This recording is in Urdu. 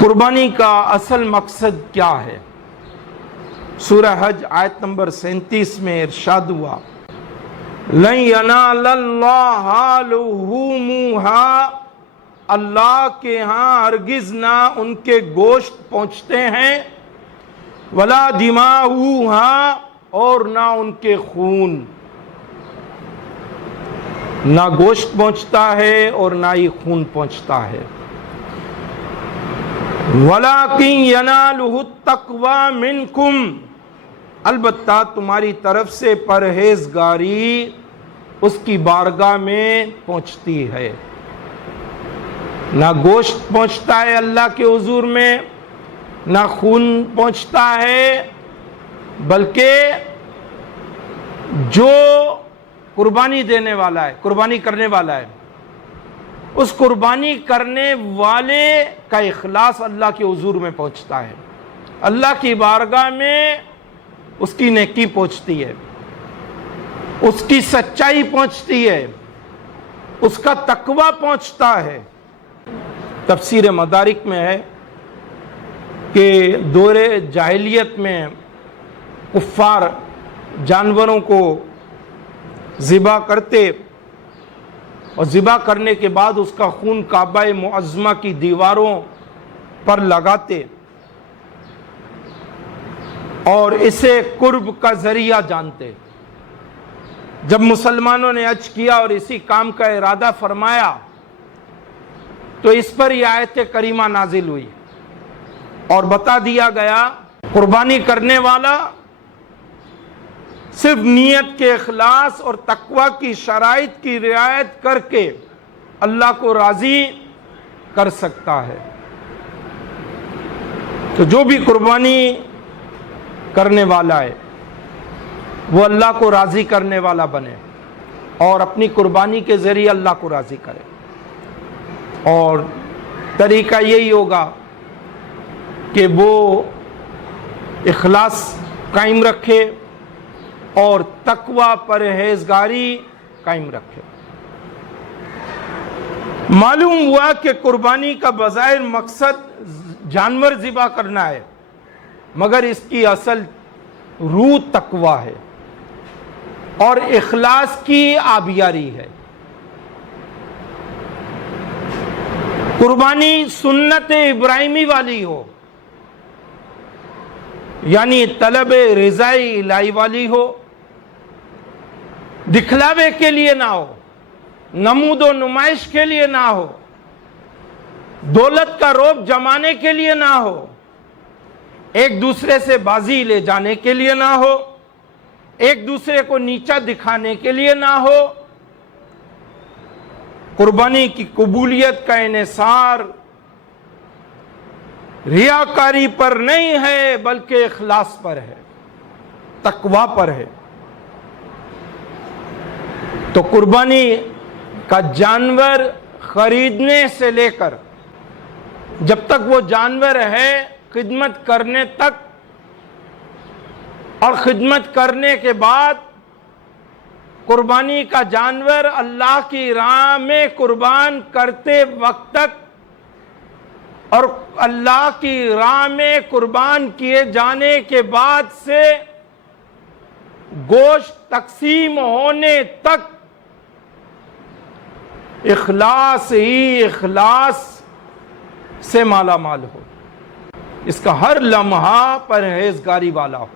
قربانی کا اصل مقصد کیا ہے؟ سورہ حج آیت نمبر 37 میں ارشاد ہوا لَن يَنَالَ اللَّهَ لُحُومُهَا، اللہ کے ہاں ہرگز نہ ان کے گوشت پہنچتے ہیں، وَلَا دِمَاؤُهَا، اور نہ ان کے خون، نہ گوشت پہنچتا ہے اور نہ ہی خون پہنچتا ہے۔ وَلَٰكِن يَنَالُهُ التَّقْوَىٰ مِنْكُمْ، البتہ تمہاری طرف سے پرہیزگاری اس کی بارگاہ میں پہنچتی ہے۔ نہ گوشت پہنچتا ہے اللہ کے حضور میں، نہ خون پہنچتا ہے، بلکہ جو قربانی دینے والا ہے، قربانی کرنے والا ہے، اس قربانی کرنے والے کا اخلاص اللہ کے حضور میں پہنچتا ہے، اللہ کی بارگاہ میں اس کی نیکی پہنچتی ہے، اس کی سچائی پہنچتی ہے، اس کا تقوی پہنچتا ہے۔ تفسیر مدارک میں ہے کہ دور جاہلیت میں کفار جانوروں کو ذبح کرتے اور ذبح کرنے کے بعد اس کا خون کعبہ معظمہ کی دیواروں پر لگاتے اور اسے قرب کا ذریعہ جانتے۔ جب مسلمانوں نے حج کیا اور اسی کام کا ارادہ فرمایا تو اس پر یہ آیت کریمہ نازل ہوئی اور بتا دیا گیا قربانی کرنے والا صرف نیت کے اخلاص اور تقوی کی شرائط کی رعایت کر کے اللہ کو راضی کر سکتا ہے۔ تو جو بھی قربانی کرنے والا ہے وہ اللہ کو راضی کرنے والا بنے اور اپنی قربانی کے ذریعے اللہ کو راضی کرے، اور طریقہ یہی ہوگا کہ وہ اخلاص قائم رکھے اور تقوی پرہیزگاری قائم رکھے۔ معلوم ہوا کہ قربانی کا بظاہر مقصد جانور ذبح کرنا ہے، مگر اس کی اصل روح تقوی ہے اور اخلاص کی آبیاری ہے۔ قربانی سنت ابراہیمی والی ہو، یعنی طلب رضائے الہی والی ہو، دکھلاوے کے لیے نہ ہو، نمود و نمائش کے لیے نہ ہو، دولت کا رعب جمانے کے لیے نہ ہو، ایک دوسرے سے بازی لے جانے کے لیے نہ ہو، ایک دوسرے کو نیچا دکھانے کے لیے نہ ہو۔ قربانی کی قبولیت کا انحصار ریاکاری پر نہیں ہے بلکہ اخلاص پر ہے، تقوی پر ہے۔ تو قربانی کا جانور خریدنے سے لے کر جب تک وہ جانور ہے خدمت کرنے تک، اور خدمت کرنے کے بعد قربانی کا جانور اللہ کی راہ میں قربان کرتے وقت تک، اور اللہ کی راہ میں قربان کیے جانے کے بعد سے گوشت تقسیم ہونے تک اخلاص ہی اخلاص سے مالا مال ہو، اس کا ہر لمحہ پرہیزگاری والا ہو۔